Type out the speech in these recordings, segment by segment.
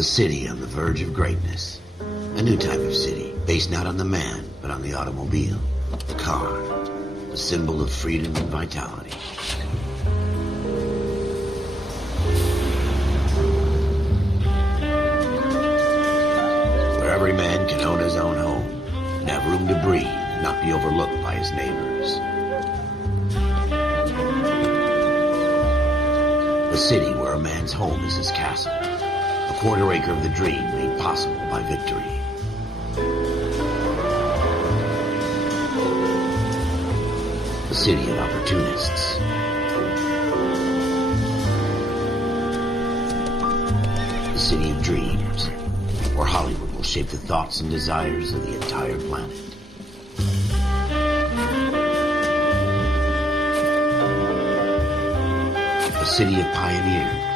A city on the verge of greatness. A new type of city, based not on the man, but on the automobile. The car. The symbol of freedom and vitality. Where every man can own his own home, and have room to breathe, and not be overlooked by his neighbors. A city where a man's home is his castle. A quarter acre of the dream made possible by victory. A city of opportunists. A city of dreams, where Hollywood will shape the thoughts and desires of the entire planet. A city of pioneers.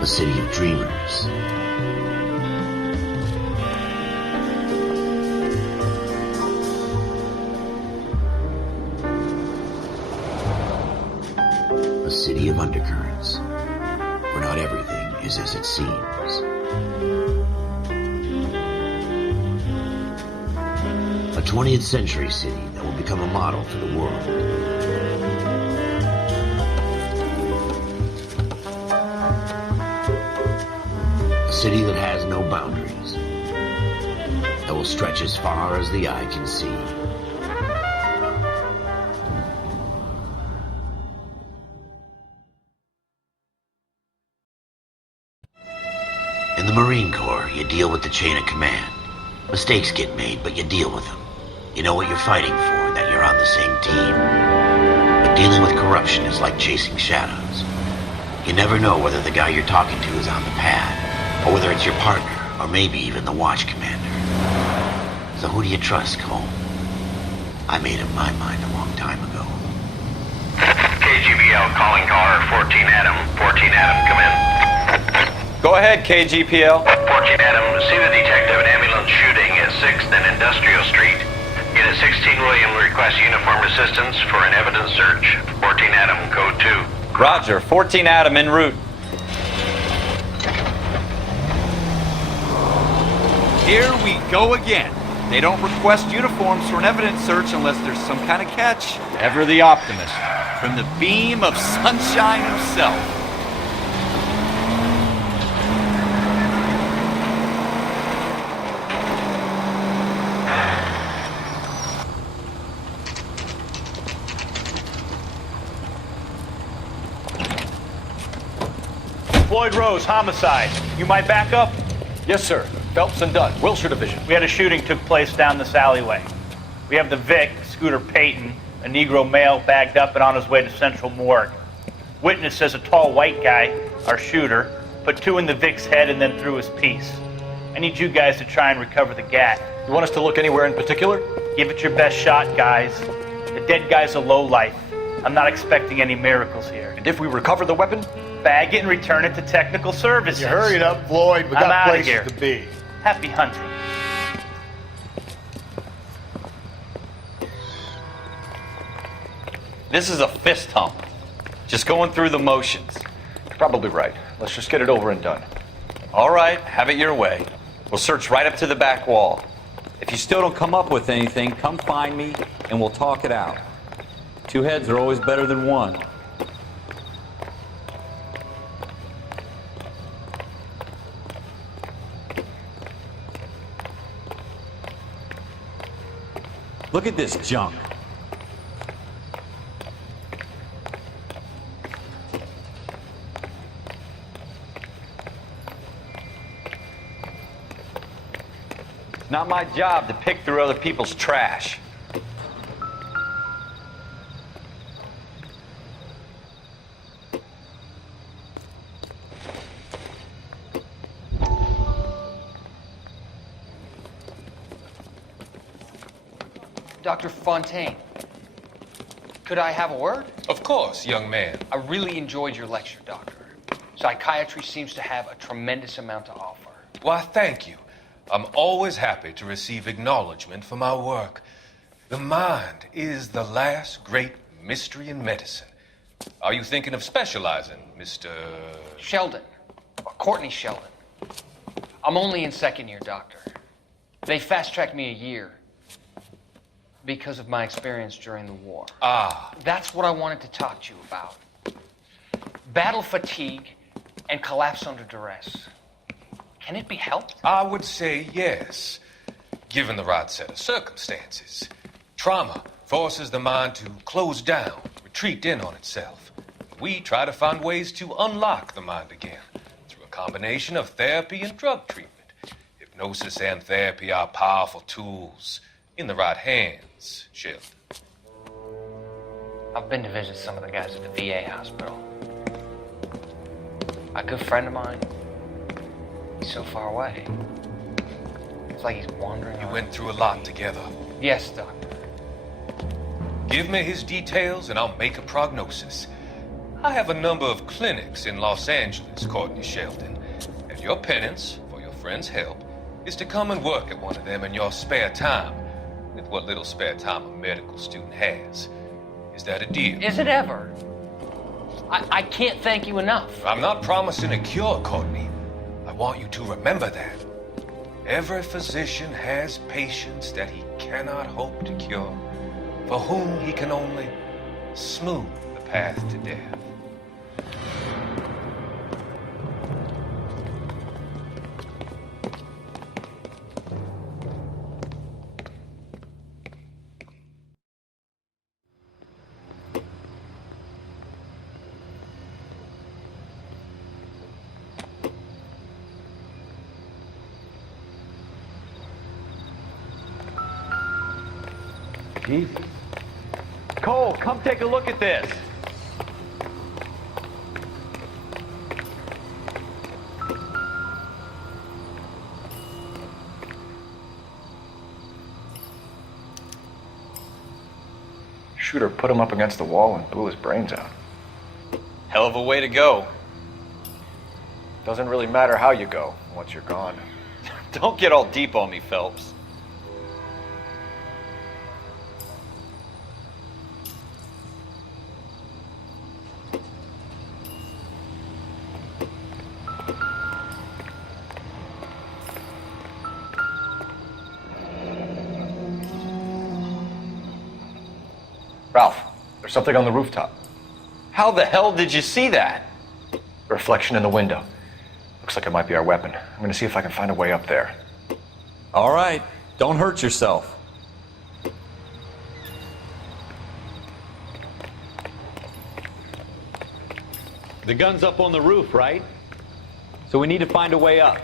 A city of dreamers. A city of undercurrents, where not everything is as it seems. A 20th century city that will become a model for the world. A city that has no boundaries, that will stretch as far as the eye can see. In the Marine Corps, you deal with the chain of command. Mistakes get made, but you deal with them. You know what you're fighting for, that you're on the same team. But dealing with corruption is like chasing shadows. You never know whether the guy you're talking to is on the pad, or whether it's your partner, or maybe even the watch commander. So who do you trust, Cole? I made up my mind a long time ago. KGBL calling caller 14 Adam. 14 Adam, come in. Go ahead, KGPL. 14 Adam, see the detective, an ambulance shooting at 6th and Industrial Street. Unit 16 William requests uniformed assistance for an evidence search. 14 Adam, code 2. Roger, 14 Adam en route. Here we go again. They don't request uniforms for an evidence search unless there's some kind of catch. Ever the optimist. From the beam of sunshine himself. Floyd Rose, homicide. You might back up? Yes, sir. Phelps and Dunn, Wilshire Division. We had a shooting took place down this alleyway. We have the Vic, Scooter Payton, a Negro male bagged up and on his way to Central Morgue. Witness says a tall white guy, our shooter, put 2 in the Vic's head and then threw his piece. I need you guys to try and recover the gat. You want us to look anywhere in particular? Give it your best shot, guys. The dead guy's a lowlife. I'm not expecting any miracles here. And if we recover the weapon? Bag it and return it to technical services. You hurried up, Floyd. We I'm got outta places here. to be. Happy hunting. This is a fist hump. Just going through the motions. You're probably right. Let's just get it over and done. All right, have it your way. We'll search right up to the back wall. If you still don't come up with anything, come find me and we'll talk it out. 2 heads are always better than 1. Look at this junk. It's not my job to pick through other people's trash. Dr. Fontaine, could I have a word? Of course, young man. I really enjoyed your lecture, Doctor. Psychiatry seems to have a tremendous amount to offer. Why, thank you. I'm always happy to receive acknowledgement for my work. The mind is the last great mystery in medicine. Are you thinking of specializing, Mr. Sheldon. Courtney Sheldon. I'm only in second year, Doctor. They fast-tracked me a year because of my experience during the war. Ah. That's what I wanted to talk to you about. Battle fatigue and collapse under duress. Can it be helped? I would say yes, given the right set of circumstances. Trauma forces the mind to close down, retreat in on itself. We try to find ways to unlock the mind again through a combination of therapy and drug treatment. Hypnosis and therapy are powerful tools in the right hands, Sheldon. I've been to visit some of the guys at the VA hospital. A good friend of mine, he's so far away. It's like he's wandering. You went through a lot together. Yes, Doctor. Give me his details and I'll make a prognosis. I have a number of clinics in Los Angeles, Courtney Sheldon, and your penance, for your friend's help, is to come and work at one of them in your spare time, with what little spare time a medical student has. Is that a deal? Is it ever? I can't thank you enough. I'm not promising a cure, Courtney. I want you to remember that. Every physician has patients that he cannot hope to cure, for whom he can only smooth the path to death. Jesus. Cole, come take a look at this. Shooter put him up against the wall and blew his brains out. Hell of a way to go. Doesn't really matter how you go once you're gone. Don't get all deep on me, Phelps. Ralph, there's something on the rooftop. How the hell did you see that? A reflection in the window. Looks like it might be our weapon. I'm gonna see if I can find a way up there. All right, don't hurt yourself. The gun's up on the roof, right? So we need to find a way up.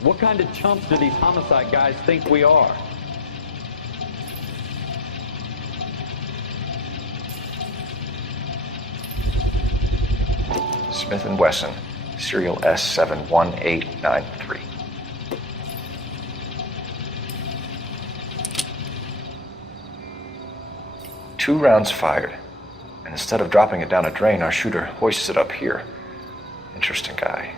What kind of chumps do these homicide guys think we are? Smith & Wesson, serial S71893. Two rounds fired, and instead of dropping it down a drain, our shooter hoists it up here. Interesting guy.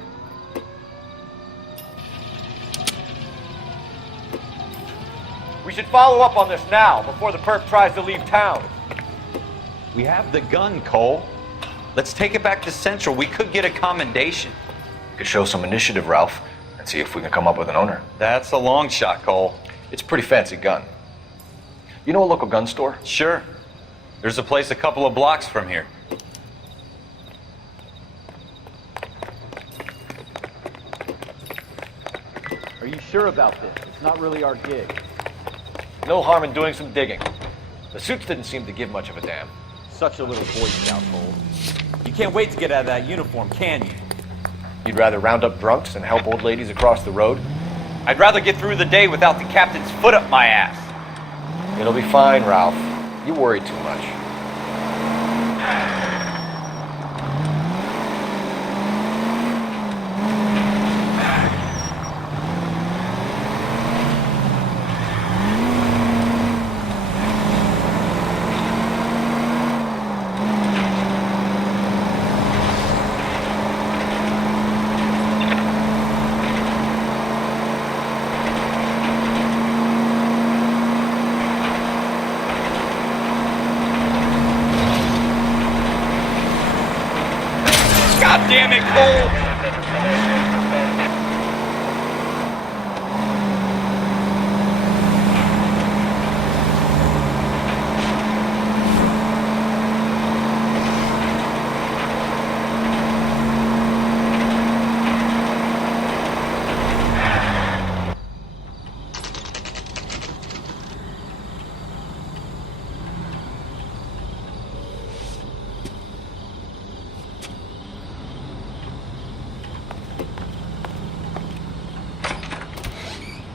We should follow up on this now, before the perp tries to leave town. We have the gun, Cole. Let's take it back to Central. We could get a commendation. We could show some initiative, Ralph, and see if we can come up with an owner. That's a long shot, Cole. It's a pretty fancy gun. You know a local gun store? Sure. There's a place a couple of blocks from here. Are you sure about this? It's not really our gig. No harm in doing some digging. The suits didn't seem to give much of a damn. Such a little Boy Scout, Cole. You can't wait to get out of that uniform, can you? You'd rather round up drunks and help old ladies across the road? I'd rather get through the day without the captain's foot up my ass. It'll be fine, Ralph. You worry too much. damn it, Cole!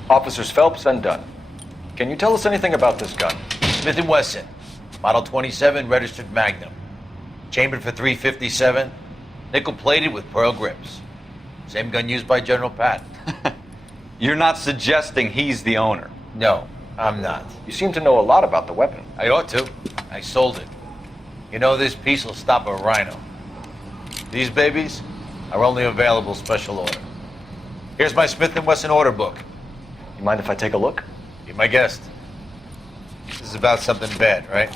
Officers Phelps and Dunn. Can you tell us anything about this gun? Smith & Wesson, Model 27, registered Magnum. Chambered for .357, nickel-plated with pearl grips. Same gun used by General Patton. You're not suggesting he's the owner? No, I'm not. You seem to know a lot about the weapon. I ought to. I sold it. You know, this piece will stop a rhino. These babies are only available special order. Here's my Smith & Wesson order book. You mind if I take a look? Be my guest. This is about something bad, right?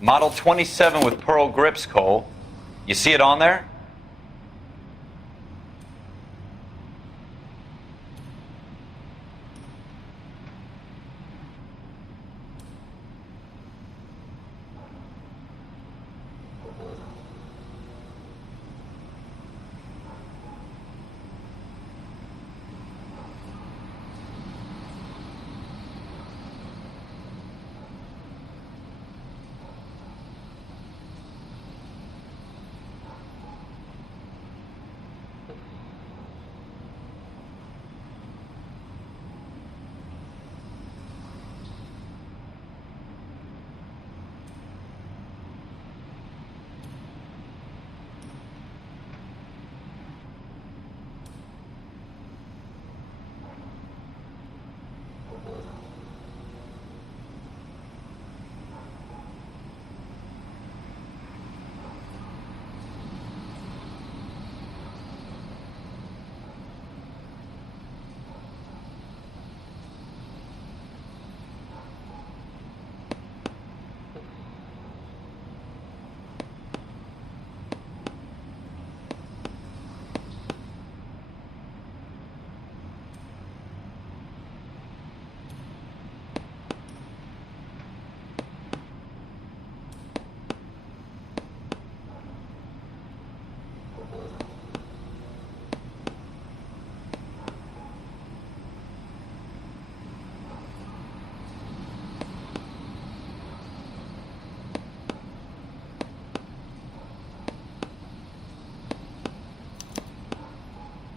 Model 27 with pearl grips, Cole. You see it on there?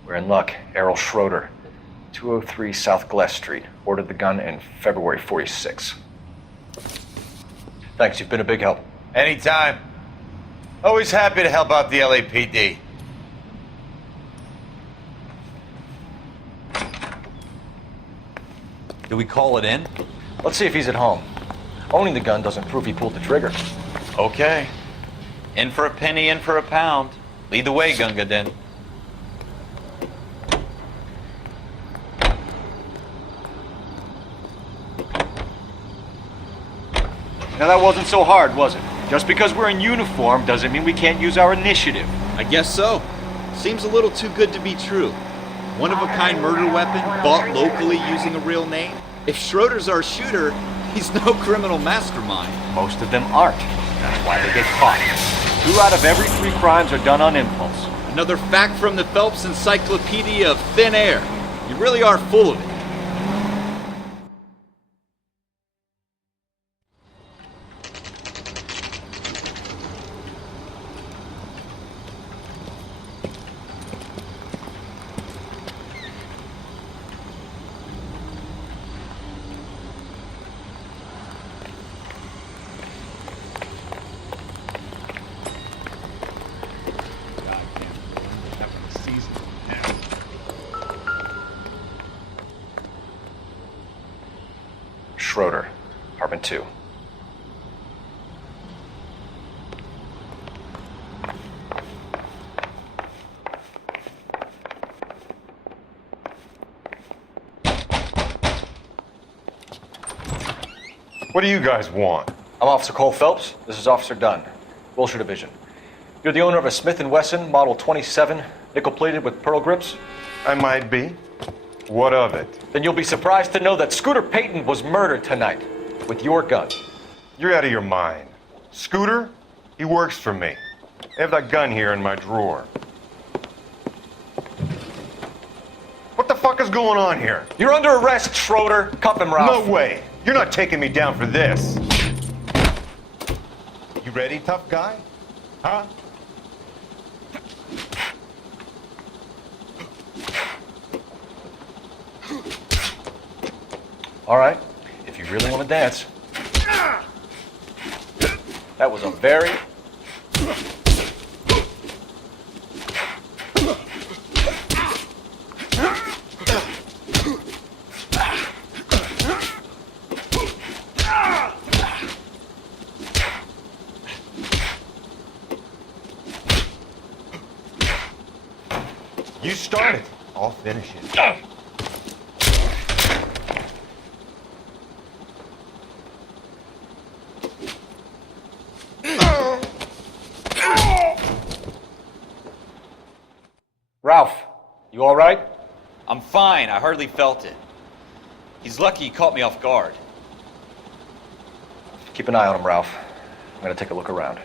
We're in luck. Errol Schroeder, 203 South Glass Street. Ordered the gun in February '46. Thanks, you've been a big help. Anytime. Always happy to help out the LAPD. Do we call it in? Let's see if he's at home. Owning the gun doesn't prove he pulled the trigger. Okay. In for a penny, in for a pound. Lead the way, Gunga Din. Now that wasn't so hard, was it? Just because we're in uniform doesn't mean we can't use our initiative. I guess so. Seems a little too good to be true. One-of-a-kind murder weapon, bought locally using a real name. If Schroeder's our shooter, he's no criminal mastermind. Most of them aren't. That's why they get caught. 2 out of every 3 crimes are done on impulse. Another fact from the Phelps Encyclopedia of Thin Air. You really are full of it. Schroeder, apartment 2. What do you guys want? I'm Officer Cole Phelps. This is Officer Dunn. Wilshire Division. You're the owner of a Smith & Wesson Model 27, nickel-plated with pearl grips? I might be. What of it? Then you'll be surprised to know that Scooter Payton was murdered tonight with your gun. You're out of your mind. Scooter? He works for me. I have that gun here in my drawer. What the fuck is going on here? You're under arrest, Schroeder. Cuff him, Ralph. No way. You're not taking me down for this. You ready, tough guy? Huh? All right, if you really want to dance. That was a very... You start it. I'll finish it. Ralph, you all right? I'm fine. I hardly felt it. He's lucky he caught me off guard. Keep an eye on him, Ralph. I'm gonna take a look around.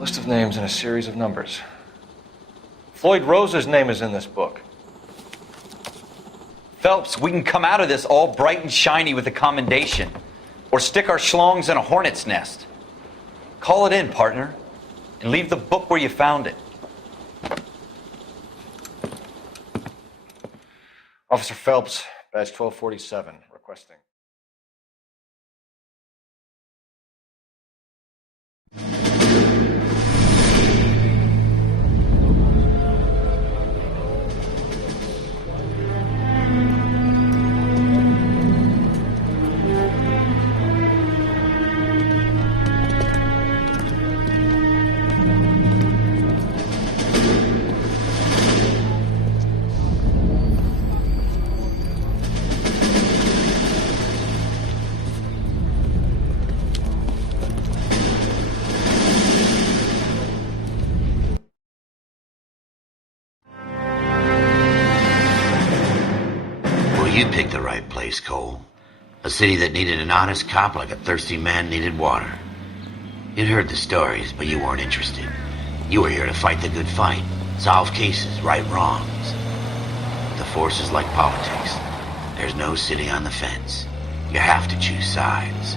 List of names and a series of numbers. Floyd Rose's name is in this book. Phelps, we can come out of this all bright and shiny with a commendation. Or stick our schlongs in a hornet's nest. Call it in, partner. And leave the book where you found it. Officer Phelps, badge 1247, requesting. You picked the right place, Cole. A city that needed an honest cop like a thirsty man needed water. You'd heard the stories, but you weren't interested. You were here to fight the good fight, solve cases, right wrongs. The force is like politics. There's no sitting on the fence. You have to choose sides.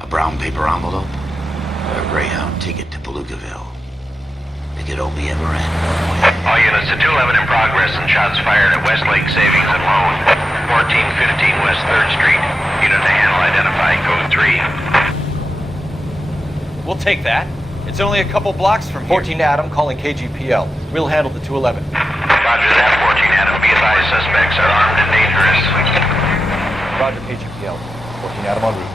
A brown paper envelope, or a Greyhound ticket to Palookaville. It could only ever end one way. All units to 211 in progress and shots fired at Westlake Savings and Loan. 1415 West 3rd Street. Unit to handle identify code 3. We'll take that. It's only a couple blocks from here. 14 Adam calling KGPL. We'll handle the 211. Roger that, 14 Adam. Be advised, suspects are armed and dangerous. Roger, KGPL. 14 Adam en route.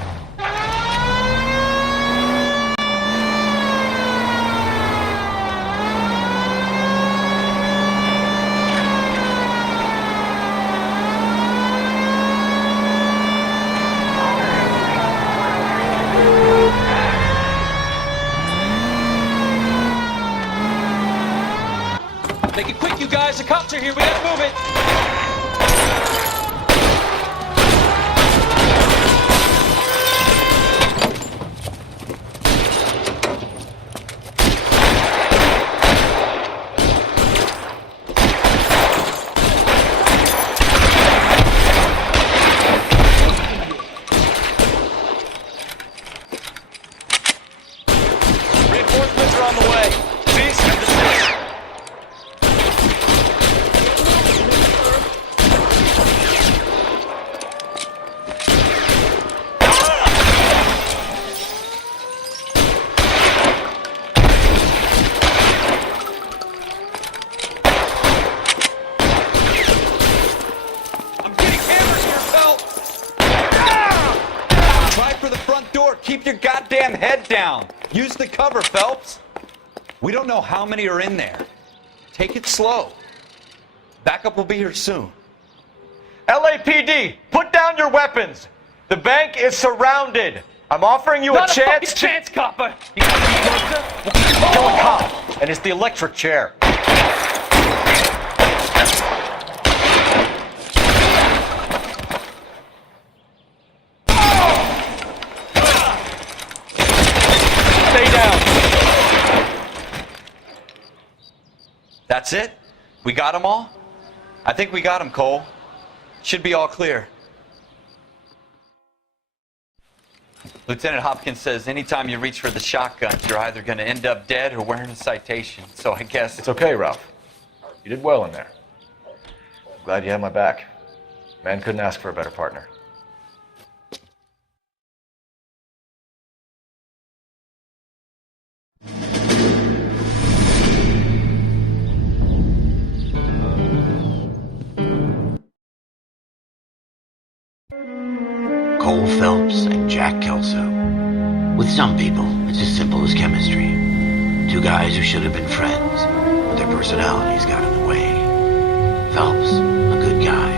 Make it quick, you guys. The cops are here. We gotta move it. way. Cease and desist. I'm getting hammered here, Phelps. Try for the front door. Keep your goddamn head down. Use the cover, Phelps. We don't know how many are in there. Take it slow. Backup will be here soon. LAPD, put down your weapons. The bank is surrounded. I'm offering you a chance. Chance, copper. Kill a cop, and it's the electric chair. Stay down. That's it? We got them all? I think we got them, Cole. Should be all clear. Lieutenant Hopkins says anytime you reach for the shotguns, you're either going to end up dead or wearing a citation. So I guess... It's okay, Ralph. You did well in there. I'm glad you had my back. Man couldn't ask for a better partner. Cole Phelps and Jack Kelso. With some people, it's as simple as chemistry. Two guys who should have been friends, but their personalities got in the way. Phelps, a good guy,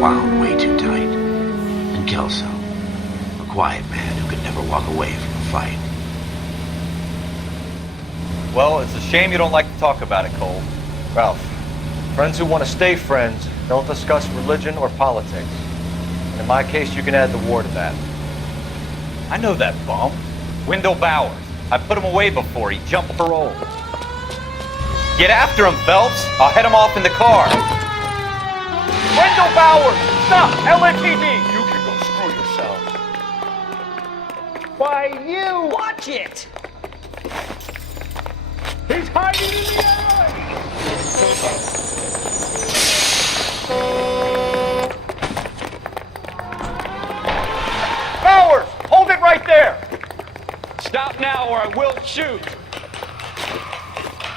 wound way too tight. And Kelso, a quiet man who could never walk away from a fight. Well, it's a shame you don't like to talk about it, Cole. Ralph, friends who want to stay friends don't discuss religion or politics. And in my case, you can add the war to that. I know that bum. Wendell Bowers. I put him away before. He jumped parole. Get after him, Phelps. I'll head him off in the car. Wendell Bowers, stop! LAPD! You can go screw yourself. Why, you! Watch it! He's hiding in the alley! Bowers, hold it right there! Stop now or I will shoot.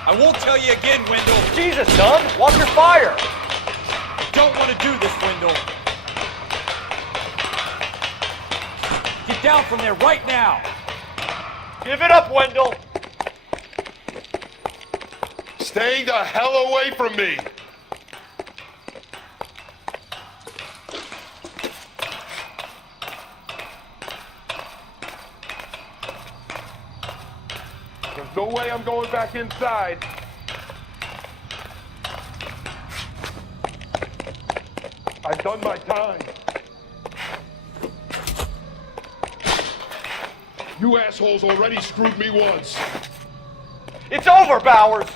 I won't tell you again, Wendell. Jesus, son, watch your fire! Don't want to do this, Wendell. Get down from there right now. Give it up, Wendell! Stay the hell away from me! There's no way I'm going back inside. I've done my time. You assholes already screwed me once. It's over, Bowers!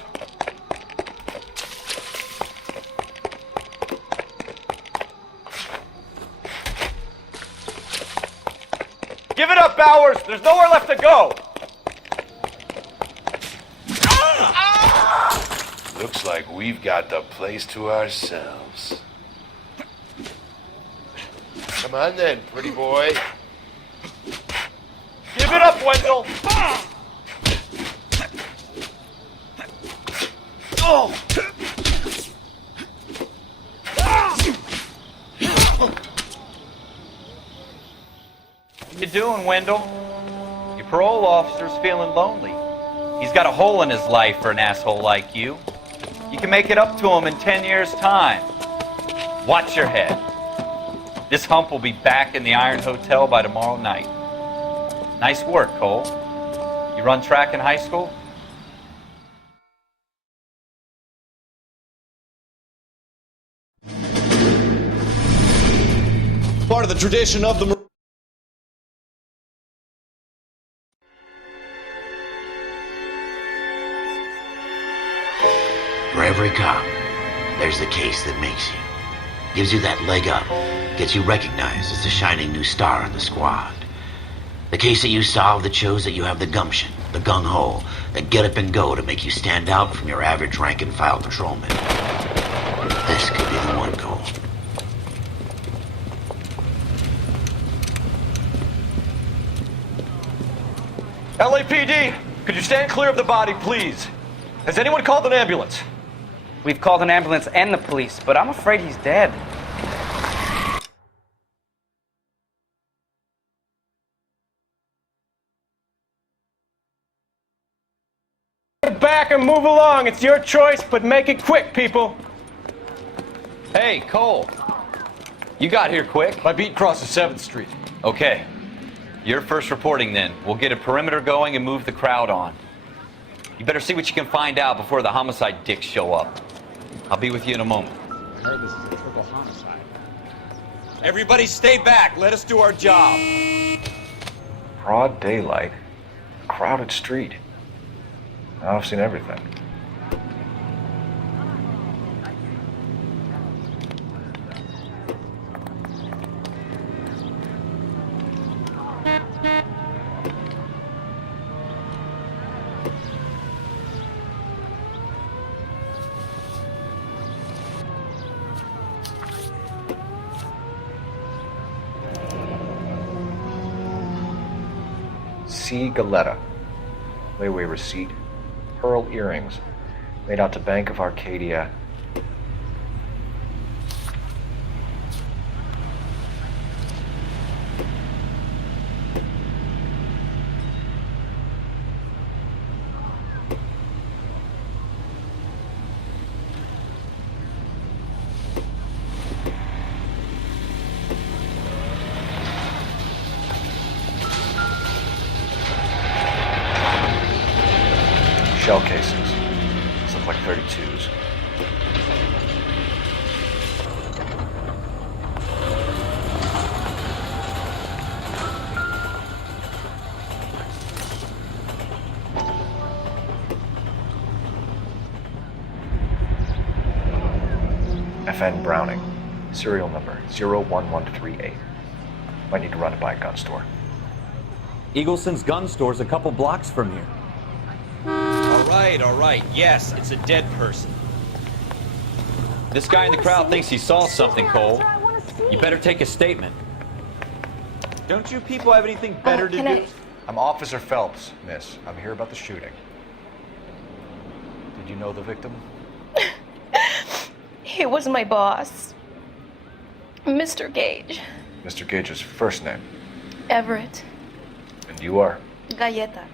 Give it up, Bowers! There's nowhere left to go! Looks like we've got the place to ourselves. Come on then, pretty boy. Give it up, Wendell! Oh! What you doing, Wendell? Your parole officer's feeling lonely. He's got a hole in his life for an asshole like you. You can make it up to him in 10 years' time. Watch your head. This hump will be back in the Iron Hotel by tomorrow night. Nice work, Cole. You run track in high school? Part of the tradition of the... For every cop, there's the case that makes you. Gives you that leg up, gets you recognized as the shining new star in the squad. The case that you solved that shows that you have the gumption the gung-ho, the get-up-and-go to make you stand out from your average rank-and-file patrolman. This could be the one, Cole. LAPD, could you stand clear of the body, please? Has anyone called an ambulance? We've called an ambulance and the police, but I'm afraid he's dead. Get back and move along. It's your choice, but make it quick, people. Hey, Cole. You got here quick. My beat crosses 7th Street. Okay. You're first reporting then. We'll get a perimeter going and move the crowd on. You better see what you can find out before the homicide dicks show up. I'll be with you in a moment. I heard this is a triple homicide. Everybody stay back. Let us do our job. Broad daylight, crowded street. Now I've seen everything. C. Galetta, layaway receipt, pearl earrings, made out to Bank of Arcadia. Shell casings. These look like 32s. FN Browning. Serial number 01138. Might need to run it by a gun store. Eagleson's gun store's a couple blocks from here. All right. Yes, it's a dead person. This guy in the crowd thinks he saw something, Cole. You better take a statement. Don't you people have anything better to do? I'm Officer Phelps, miss. I'm here about the shooting. Did you know the victim? He was my boss, Mr. Gage. Mr. Gage's first name. Everett. And you are? Galleta.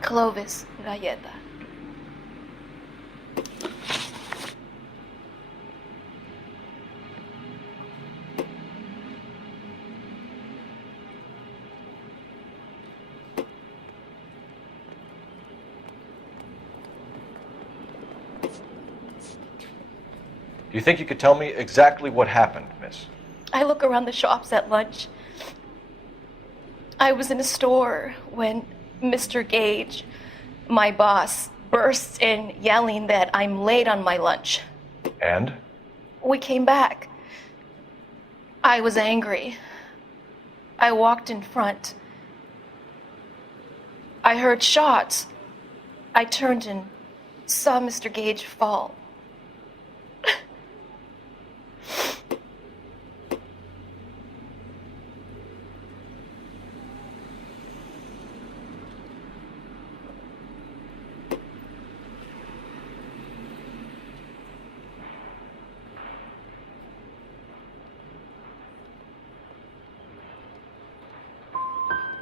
Clovis Galleta. Do you think you could tell me exactly what happened, miss? I look around the shops at lunch. I was in a store when Mr. Gage, my boss, bursts in yelling that I'm late on my lunch. And? We came back. I was angry. I walked in front. I heard shots. I turned and saw Mr. Gage fall.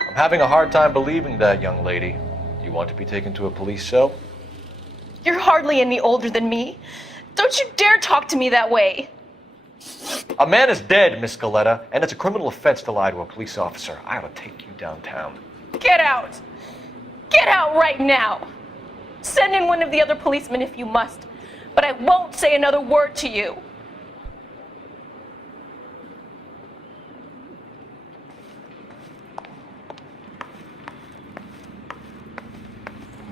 I'm having a hard time believing that, young lady. You want to be taken to a police cell? You're hardly any older than me. Don't you dare talk to me that way. A man is dead, Miss Galetta, and it's a criminal offense to lie to a police officer. I ought to take you downtown. Get out. Get out right now. Send in one of the other policemen if you must, but I won't say another word to you.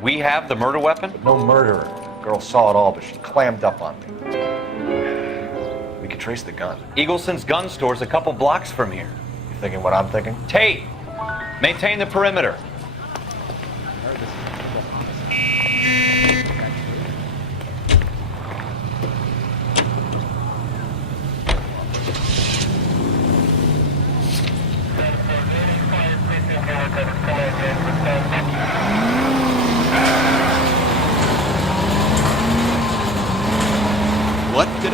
We have the murder weapon? No murderer. Girl saw it all, but she clammed up on me. We could trace the gun. Eagleson's gun store's a couple blocks from here. You thinking what I'm thinking? Tate, maintain the perimeter.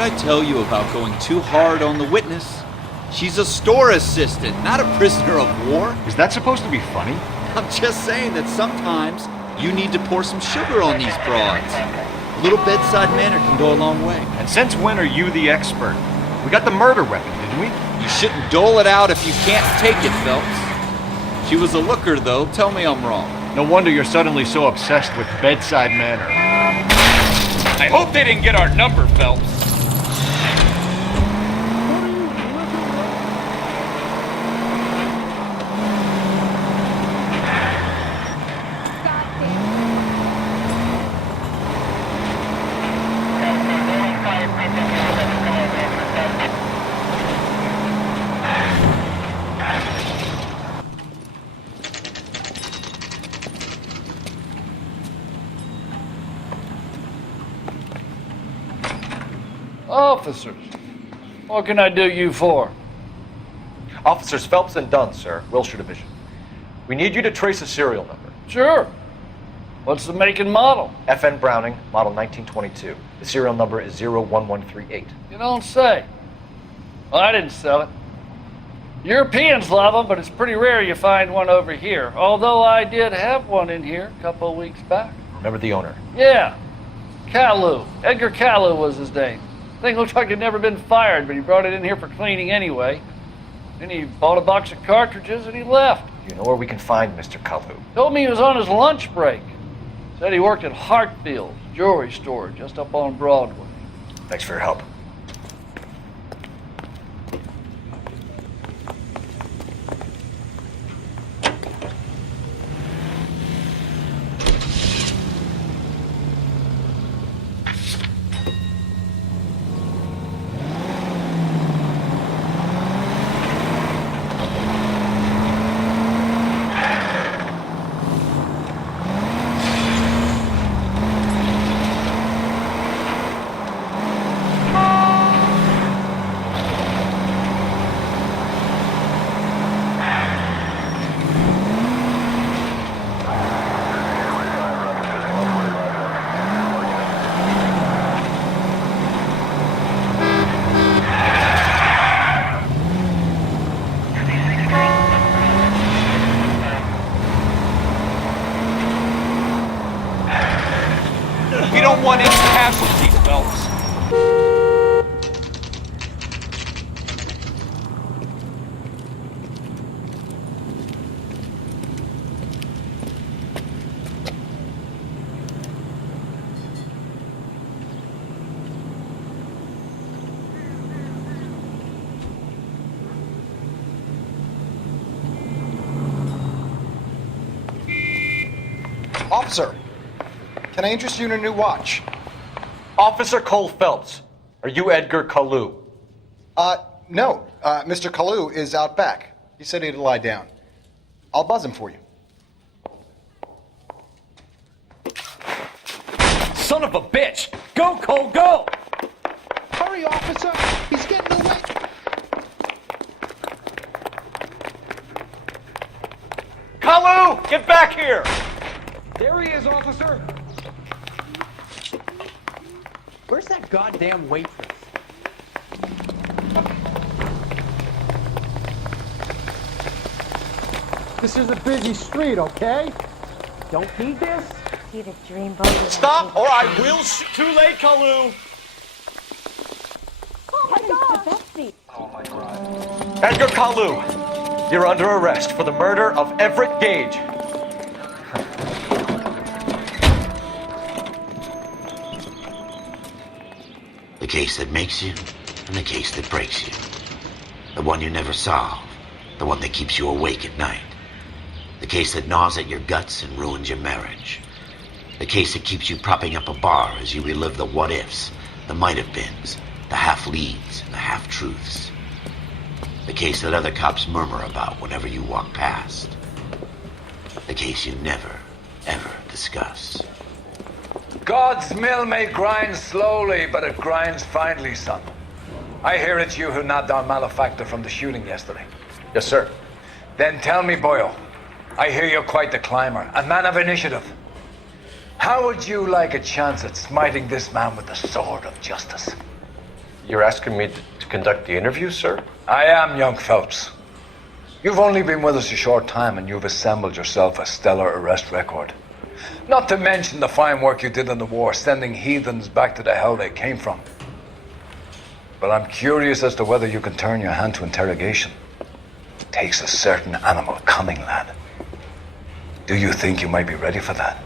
I tell you about going too hard on the witness? She's a store assistant, not a prisoner of war. Is that supposed to be funny? I'm just saying that sometimes you need to pour some sugar on these broads. A little bedside manner can go a long way. And since when are you the expert? We got the murder weapon, didn't we? You shouldn't dole it out if you can't take it, Phelps. She was a looker, though. Tell me I'm wrong. No wonder you're suddenly so obsessed with bedside manner. I hope they didn't get our number, Phelps. Officers, what can I do you for? Officers Phelps and Dunn, sir, Wilshire Division. We need you to trace a serial number. Sure. What's the make and model? FN Browning, model 1922. The serial number is 01138. You don't say. Well, I didn't sell it. Europeans love them, but it's pretty rare you find one over here. Although I did have one in here a couple of weeks back. Remember the owner? Yeah. Kalu. Edgar Kalu was his name. Thing looked like he'd never been fired, but he brought it in here for cleaning anyway. Then he bought a box of cartridges and he left. You know where we can find Mr. Kalu? Told me he was on his lunch break. Said he worked at Hartfield's jewelry store just up on Broadway. Thanks for your help. We don't want any casualties, Phelps. Officer, can I interest you in a new watch? Officer Cole Phelps, are you Edgar Kalu? No. Mr. Kalu is out back. He said he'd lie down. I'll buzz him for you. Son of a bitch! Go, Cole, go! Hurry, officer! He's getting away! Kalu! Get back here! There he is, officer! Where's that goddamn waitress? This is a busy street, okay? Don't need this? You'd a dream boat. Stop, or I will shoot. Too late, Kalu! Oh my God! Edgar Kalu, you're under arrest for the murder of Everett Gage. The case that makes you, and the case that breaks you. The one you never solve, the one that keeps you awake at night. The case that gnaws at your guts and ruins your marriage. The case that keeps you propping up a bar as you relive the what-ifs, the might-have-beens, the half-leads, and the half-truths. The case that other cops murmur about whenever you walk past. The case you never, ever discuss. God's mill may grind slowly, but it grinds finely, son. I hear it's you who nabbed our malefactor from the shooting yesterday. Yes, sir. Then tell me, Boyle, I hear you're quite the climber, a man of initiative. How would you like a chance at smiting this man with the sword of justice? You're asking me to conduct the interview, sir? I am, young Phelps. You've only been with us a short time and you've assembled yourself a stellar arrest record. Not to mention the fine work you did in the war, sending heathens back to the hell they came from. But I'm curious as to whether you can turn your hand to interrogation. It takes a certain animal cunning, lad. Do you think you might be ready for that?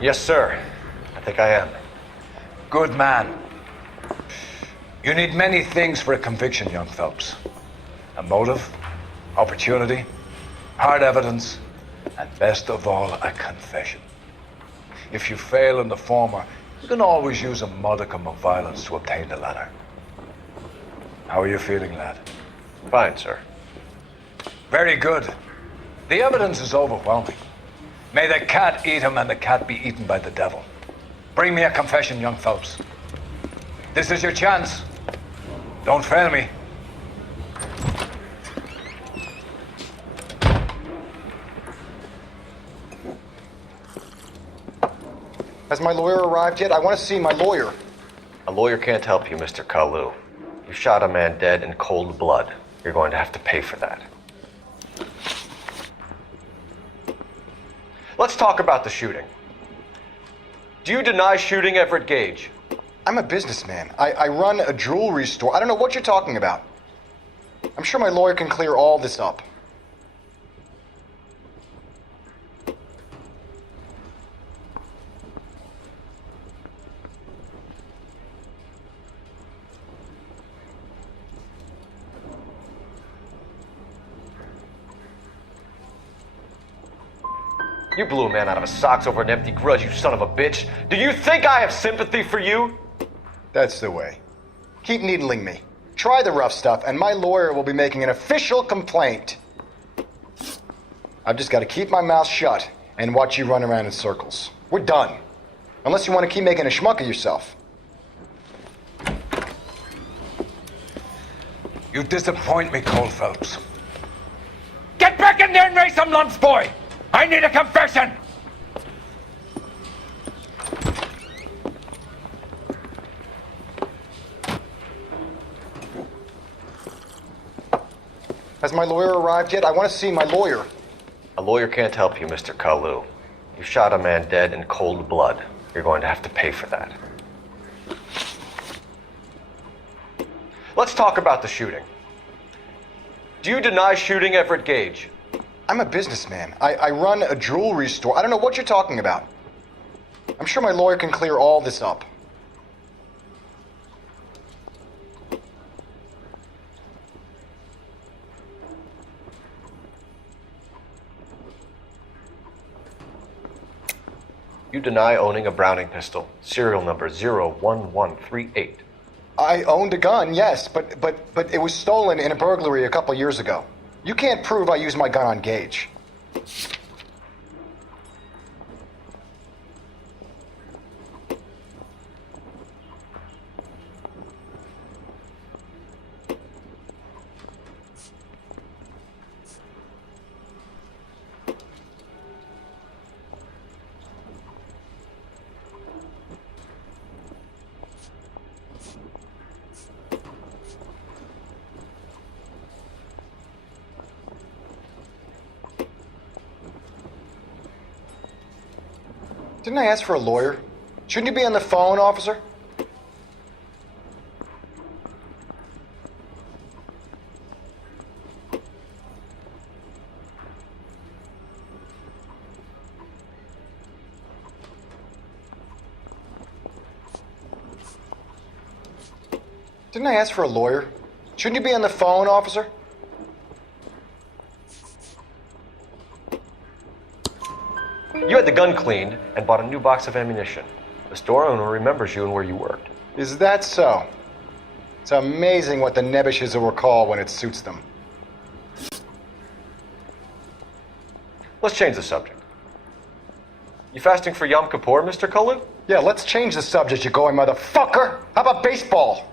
Yes, sir. I think I am. Good man. You need many things for a conviction, young Phelps. A motive, opportunity, hard evidence, and best of all, a confession. If you fail in the former, you can always use a modicum of violence to obtain the latter. How are you feeling, lad? Fine, sir. Very good. The evidence is overwhelming. May the cat eat him and the cat be eaten by the devil. Bring me a confession, young Phelps. This is your chance. Don't fail me. Has my lawyer arrived yet? I want to see my lawyer. A lawyer can't help you, Mr. Kalu. You shot a man dead in cold blood. You're going to have to pay for that. Let's talk about the shooting. Do you deny shooting Everett Gage? I'm a businessman. I run a jewelry store. I don't know what you're talking about. I'm sure my lawyer can clear all this up. You blew a man out of his socks over an empty grudge, you son of a bitch. Do you think I have sympathy for you? That's the way. Keep needling me. Try the rough stuff, and my lawyer will be making an official complaint. I've just got to keep my mouth shut and watch you run around in circles. We're done. Unless you want to keep making a schmuck of yourself. You disappoint me, Cole Phelps. Get back in there and raise some lumps, boy! I need a confession! Has my lawyer arrived yet? I want to see my lawyer. A lawyer can't help you, Mr. Kalu. You shot a man dead in cold blood. You're going to have to pay for that. Let's talk about the shooting. Do you deny shooting Everett Gage? I'm a businessman. I run a jewelry store. I don't know what you're talking about. I'm sure my lawyer can clear all this up. You deny owning a Browning pistol, serial number 01138. I owned a gun, yes, but it was stolen in a burglary a couple years ago. You can't prove I used my gun on Gage. Didn't I ask for a lawyer? Shouldn't you be on the phone, officer? Didn't I ask for a lawyer? Shouldn't you be on the phone, officer? You had the gun cleaned and bought a new box of ammunition. The store owner remembers you and where you worked. Is that so? It's amazing what the Nebushes will recall when it suits them. Let's change the subject. You fasting for Yom Kippur, Mr. Cullen? Yeah, let's change the subject, you going motherfucker! How about baseball?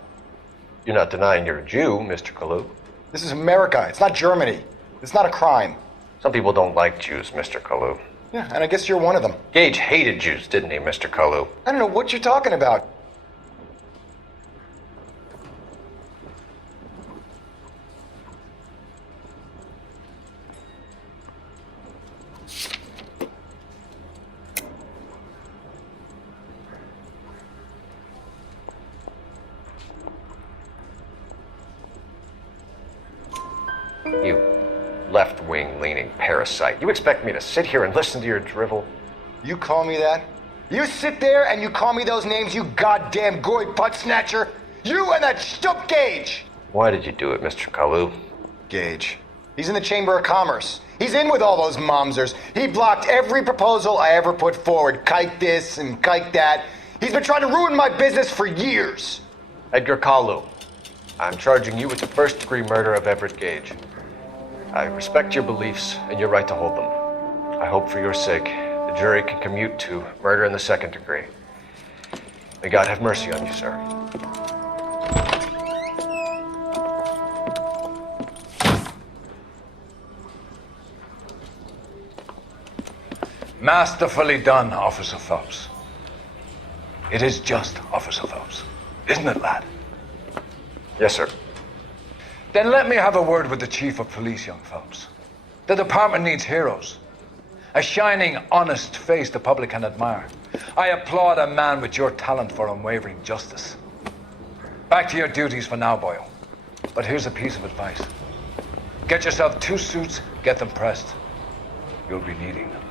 You're not denying you're a Jew, Mr. Kalu. This is America. It's not Germany. It's not a crime. Some people don't like Jews, Mr. Kalu. Yeah, and I guess you're one of them. Gage hated Jews, didn't he, Mr. Kalu? I don't know what you're talking about. You left-wing leaning parasite. You expect me to sit here and listen to your drivel? You call me that? You sit there and you call me those names, you goddamn goy butt snatcher? You and that stup Gage! Why did you do it, Mr. Kalu? Gage. He's in the Chamber of Commerce. He's in with all those momsers. He blocked every proposal I ever put forward. Kike this and kike that. He's been trying to ruin my business for years. Edgar Kalu, I'm charging you with the first-degree murder of Everett Gage. I respect your beliefs and your right to hold them. I hope for your sake the jury can commute to murder in the second degree. May God have mercy on you, sir. Masterfully done, Officer Phelps. It is just, Officer Phelps. Isn't it, lad? Yes, sir. Then let me have a word with the Chief of Police, young Phelps. The department needs heroes. A shining, honest face the public can admire. I applaud a man with your talent for unwavering justice. Back to your duties for now, boyo. But here's a piece of advice. Get yourself 2 suits, get them pressed. You'll be needing them.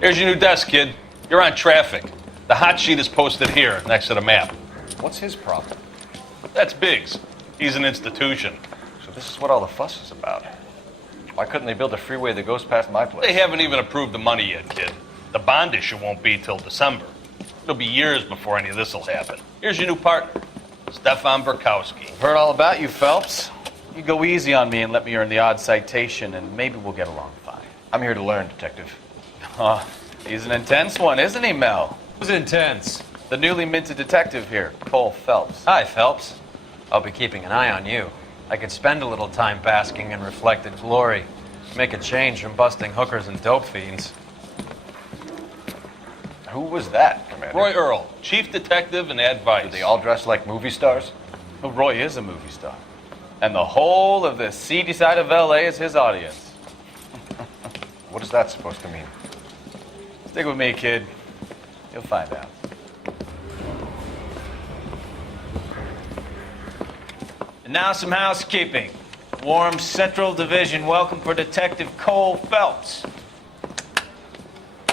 Here's your new desk, kid. You're on traffic. The hot sheet is posted here, next to the map. What's his problem? That's Biggs. He's an institution. So this is what all the fuss is about. Why couldn't they build a freeway that goes past my place? They haven't even approved the money yet, kid. The bond issue won't be till December. It'll be years before any of this will happen. Here's your new partner, Stefan Burkowski. Heard all about you, Phelps. You go easy on me and let me earn the odd citation, and maybe we'll get along fine. I'm here to learn, Detective. Oh, he's an intense one, isn't he, Mel? Who's intense? The newly minted detective here, Cole Phelps. Hi, Phelps. I'll be keeping an eye on you. I could spend a little time basking in reflected glory. Make a change from busting hookers and dope fiends. Who was that, Commander? Roy Earl, chief detective and advice. Do they all dress like movie stars? Well, Roy is a movie star. And the whole of the seedy side of L.A. is his audience. What is that supposed to mean? Stick with me, kid. You'll find out. And now some housekeeping. Warm Central Division welcome for Detective Cole Phelps.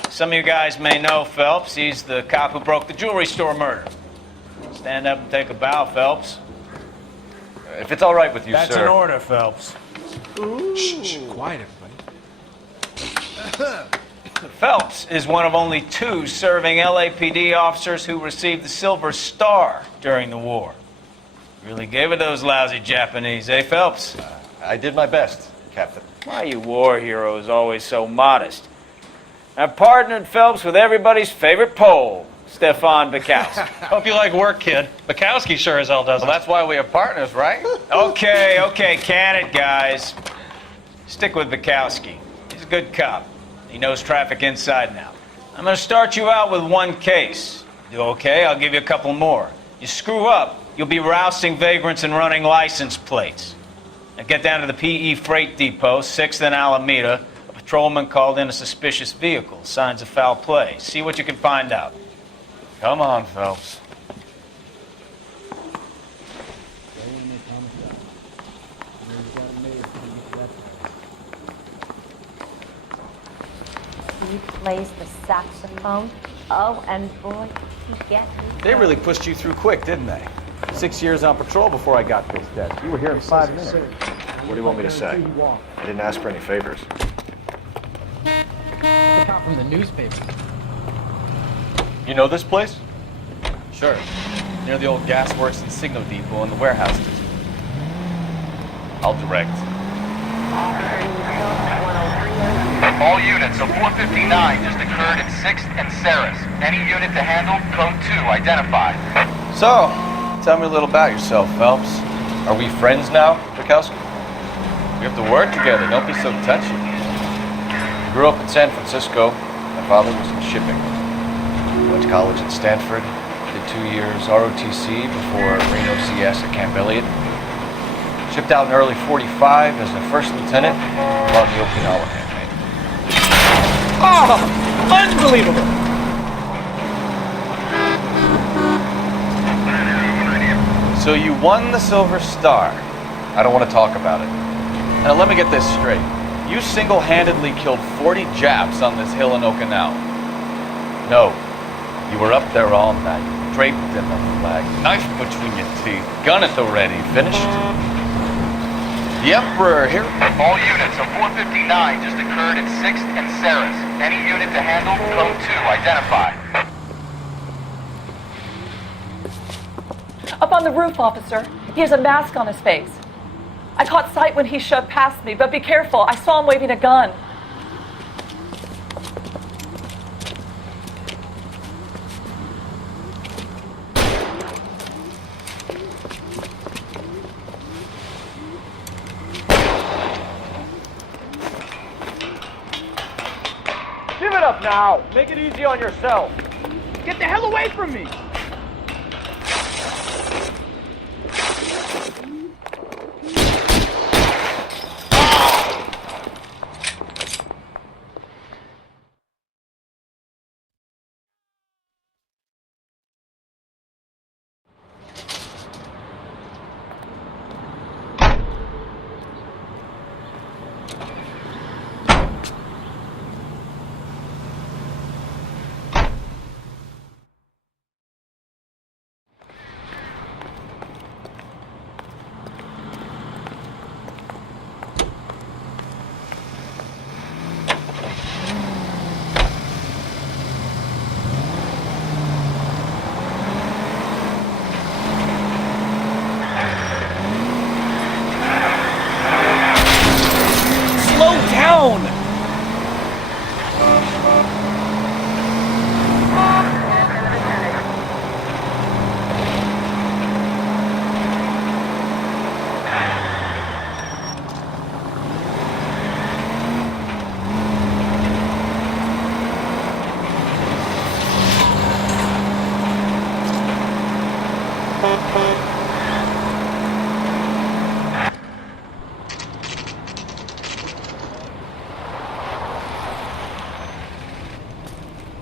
Some of you guys may know Phelps. He's the cop who broke the jewelry store murder. Stand up and take a bow, Phelps. If it's all right with you, That's sir. an order, Phelps. Shh, quiet, everybody. Phelps is one of only 2 serving LAPD officers who received the Silver Star during the war. Really gave it those lousy Japanese, eh, Phelps? I did my best, Captain. Why you war heroes always so modest? I've partnered Phelps with everybody's favorite Pole, Stefan Burkowski. Hope you like work, kid. Bukowski sure as hell doesn't. Well, that's why we have partners, right? Okay, can it, guys. Stick with Burkowski. He's a good cop. He knows traffic inside and out. I'm going to start you out with 1 case. You do okay? I'll give you a couple more. You screw up, you'll be rousting vagrants and running license plates. Now get down to the PE Freight Depot, 6th and Alameda. A patrolman called in a suspicious vehicle. Signs of foul play. See what you can find out. Come on, Phelps. He plays the saxophone. Oh, and boy, They really pushed you through quick, didn't they? 6 years on patrol before I got this desk. You were here in 5 minutes. What do you want me to say? I didn't ask for any favors. Cop from the newspaper. You know this place? Sure. Near the old gas works and signal depot and the warehouse district. I'll direct. All units, a 459 just occurred at 6th and Sarah's. Any unit to handle, code 2, identified. So, tell me a little about yourself, Phelps. Are we friends now, Bukowski? We have to work together, don't be so touchy. Grew up in San Francisco. My father was in shipping. Went to college at Stanford. Did 2 years ROTC before Reno CS at Camp Elliott. Shipped out in early 45 as a first lieutenant while in the Okinawa campaign. Oh, unbelievable! So you won the Silver Star. I don't want to talk about it. Now let me get this straight. You single-handedly killed 40 Japs on this hill in Okinawa. No, you were up there all night, draped in the flag, knife between your teeth, gun at the ready, finished? The Emperor here. All units, a 459 just occurred at 6th and Sarah's. Any unit to handle, code 2, identified. Up on the roof, officer. He has a mask on his face. I caught sight when he shoved past me, but be careful. I saw him waving a gun. Give it up now. Make it easy on yourself. Get the hell away from me.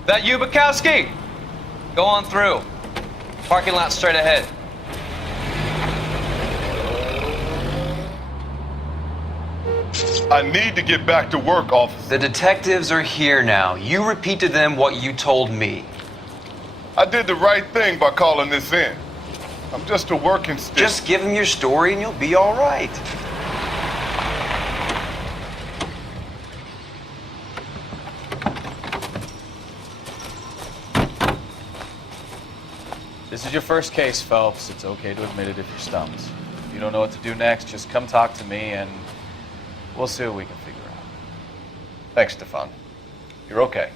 That you, Bukowski? Go on through. Parking lot straight ahead. I need to get back to work, officer. The detectives are here now. You repeat to them what you told me. I did the right thing by calling this in. I'm just a working stick. Just give them your story and you'll be all right. This is your first case, Phelps. It's okay to admit it if you're stumped. If you don't know what to do next, just come talk to me and we'll see what we can figure out. Thanks, Stefan. You're okay.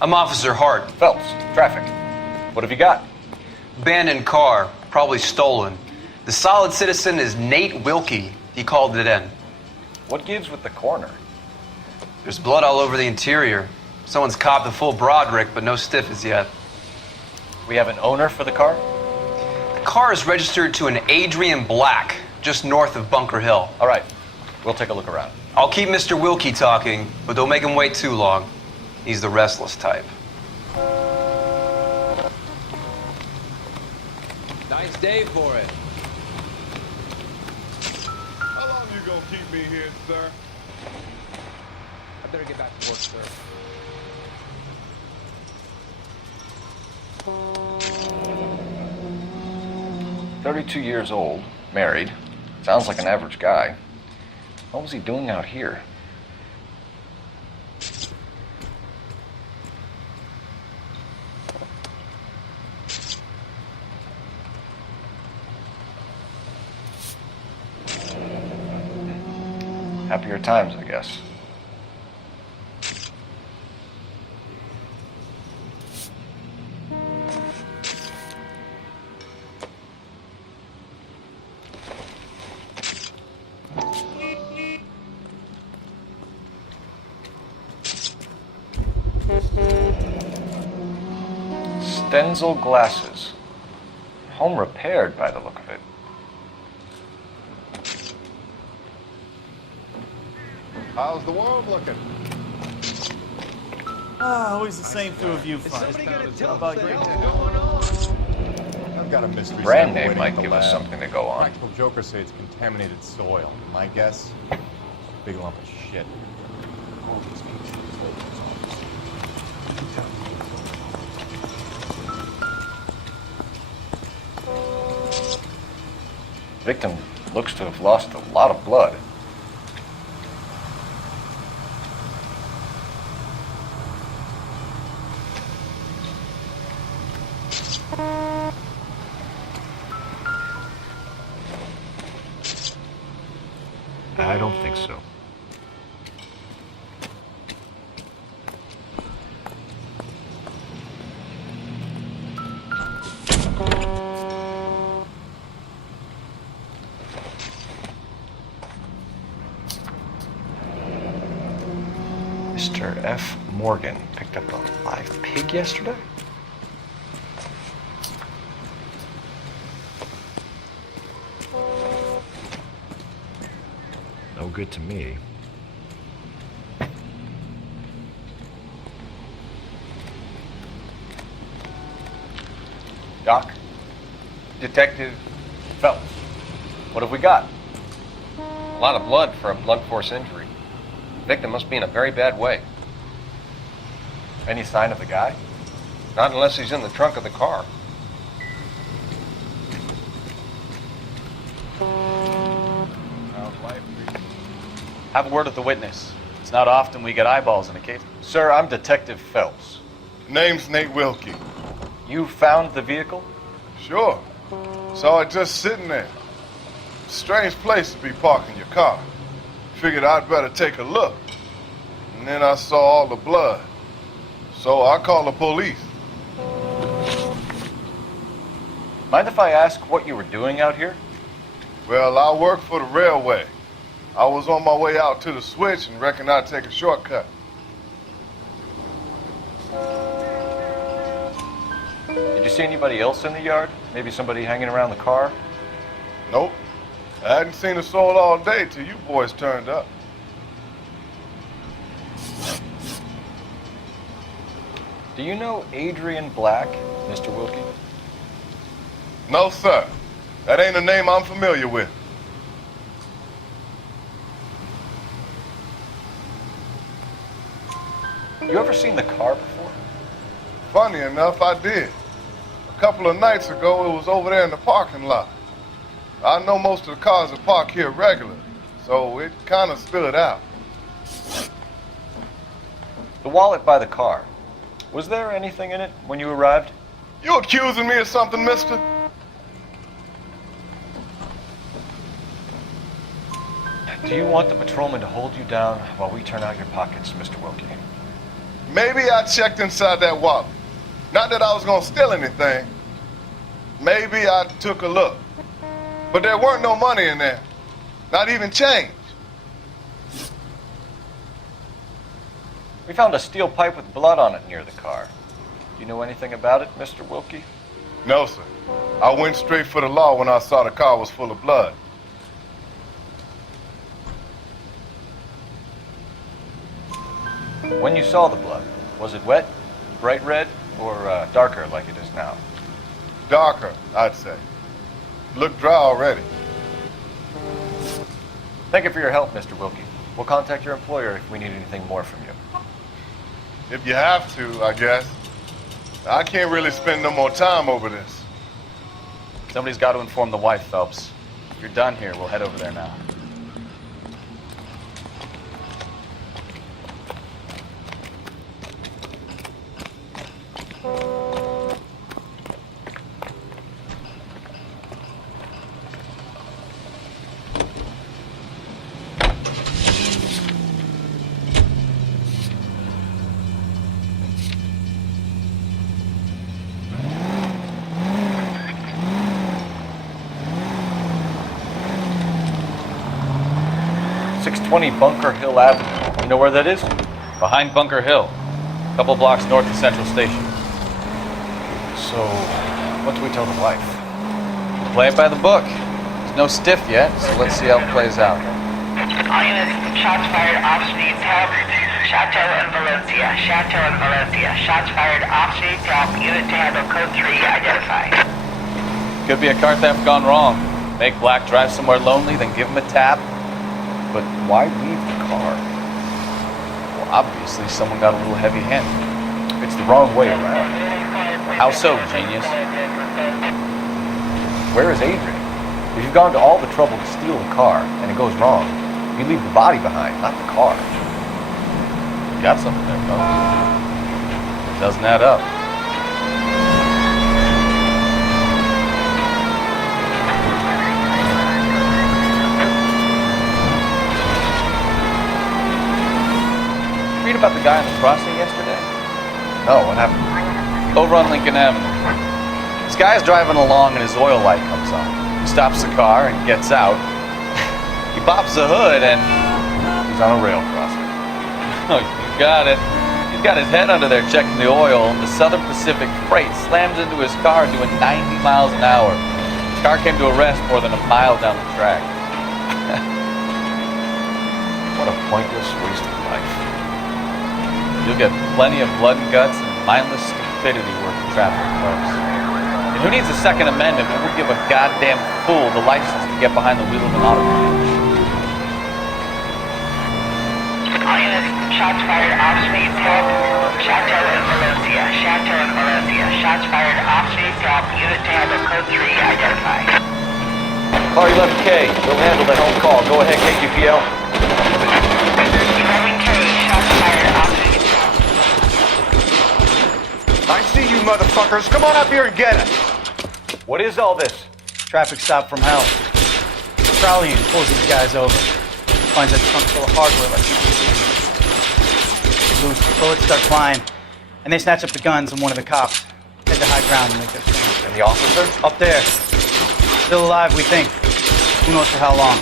I'm Officer Hart. Phelps, traffic. What have you got? Abandoned car, probably stolen. The solid citizen is Nate Wilkie. He called it in. What gives with the coroner? There's blood all over the interior. Someone's copped the full Broderick, but no stiff as yet. We have an owner for the car? The car is registered to an Adrian Black, just north of Bunker Hill. All right, we'll take a look around. I'll keep Mr. Wilkie talking, but don't make him wait too long. He's the restless type. Nice day for it. How long you gonna keep me here, sir? I better get back to work, sir. "32 years old, married. Sounds like an average guy. What was he doing out here?" Happier times, I guess. Stenzel glasses. Home repaired by the look of it. How's the world looking? Always the same two of you fights. How about you? I've got a mystery. Brand sample name waiting might at the give us lab. something to go on. Practical jokers say it's contaminated soil. My guess, a big lump of shit. Victim looks to have lost a lot of blood. I don't think so. Mr. F. Morgan picked up a live pig yesterday? No good to me. Doc, Detective Phelps, what have we got? A lot of blood for a blunt force injury. The victim must be in a very bad way. Any sign of the guy? Not unless he's in the trunk of the car. Have a word with the witness. It's not often we get eyeballs in a case. Sir, I'm Detective Phelps. Name's Nate Wilkie. You found the vehicle? Sure. Saw it just sitting there. Strange place to be parking your car. Figured I'd better take a look. And then I saw all the blood. So I called the police. Mind if I ask what you were doing out here? Well, I work for the railway. I was on my way out to the switch and reckoned I'd take a shortcut. Did you see anybody else in the yard? Maybe somebody hanging around the car? Nope. I hadn't seen a soul all day till you boys turned up. Do you know Adrian Black, Mr. Wilkie? No, sir. That ain't a name I'm familiar with. You ever seen the car before? Funny enough, I did. A couple of nights ago, it was over there in the parking lot. I know most of the cars are parked here regularly, so it kind of stood out. The wallet by the car. Was there anything in it when you arrived? You accusing me of something, mister? Do you want the patrolman to hold you down while we turn out your pockets, Mr. Wilkie? Maybe I checked inside that wallet. Not that I was gonna steal anything. Maybe I took a look. But there weren't no money in there. Not even change. We found a steel pipe with blood on it near the car. Do you know anything about it, Mr. Wilkie? No, sir. I went straight for the law when I saw the car was full of blood. When you saw the blood, was it wet, bright red, or darker like it is now? Darker, I'd say. look dry already. Thank you for your help, Mr. Wilkie. We'll contact your employer if we need anything more from you. If you have to, I guess. I can't really spend no more time over this. Somebody's got to inform the wife, Phelps. If you're done here, we'll head over there now. Bunker Hill Avenue. You know where that is? Behind Bunker Hill, a couple blocks north of Central Station. So, what do we tell the wife? Play it by the book. There's no stiff yet, so let's see how it plays out. All units, shots fired off streets, help. Chateau and Valencia. Chateau and Valencia. Shots fired off streets, help. Unit to handle code 3 identified. Could be a car theft gone wrong. Make Black drive somewhere lonely, then give him a tap. But why leave the car? Well, obviously someone got a little heavy-handed. It's the wrong way around. How so, genius? Where is Adrian? If you've gone to all the trouble to steal the car, and it goes wrong, you leave the body behind, not the car. You got something there, Phelps. Doesn't add up. Read about the guy on the crossing yesterday? No, what happened? Over on Lincoln Avenue. This guy's driving along and his oil light comes on. He stops the car and gets out. He pops the hood and he's on a rail crossing. Oh, you got it. He's got his head under there checking the oil, and the Southern Pacific Freight slams into his car doing 90 miles an hour. The car came to a rest more than a mile down the track. What a pointless waste of life. You'll get plenty of blood and guts and mindless stupidity working traffic, folks. And who needs a Second Amendment when we'll give a goddamn fool the license to get behind the wheel of an automobile? All units, shots fired off streets, help. Chateau and Valencia. Chateau and Valencia. Shots fired off streets, help. Unit to handle code 3 identified. Car 11K, we'll handle that home call. Go ahead, KQPL. 11K, shots fired off streets. I see you motherfuckers. Come on up here and get us. What is all this? Traffic stop from hell. Trolley and pulls these guys over. Finds a trunk full of hardware like you can see. Loose bullets start flying, and they snatch up the guns and one of the cops. Head to high ground and make their stand. And the officer? Up there. Still alive, we think. Who knows for how long.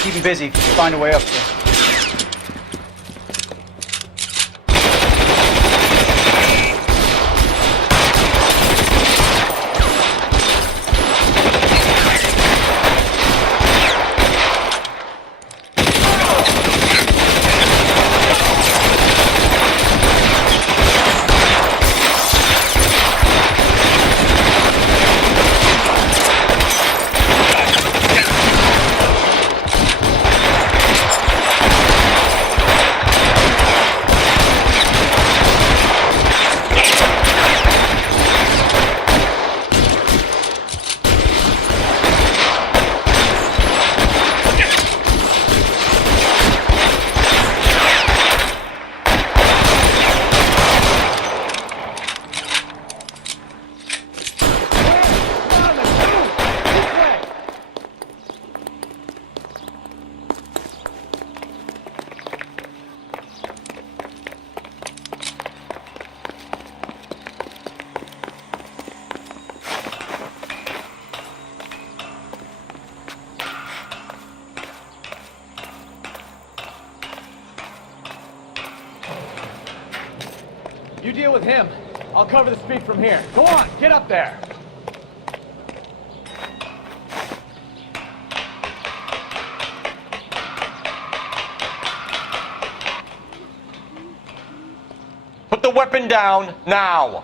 Keep him busy if you can find a way up there. You deal with him. I'll cover the street from here. Go on, get up there. Put the weapon down now.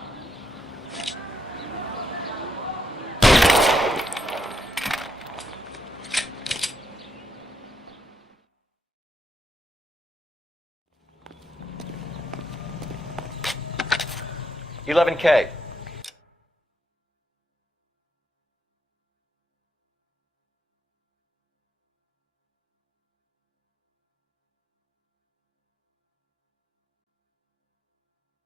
11K.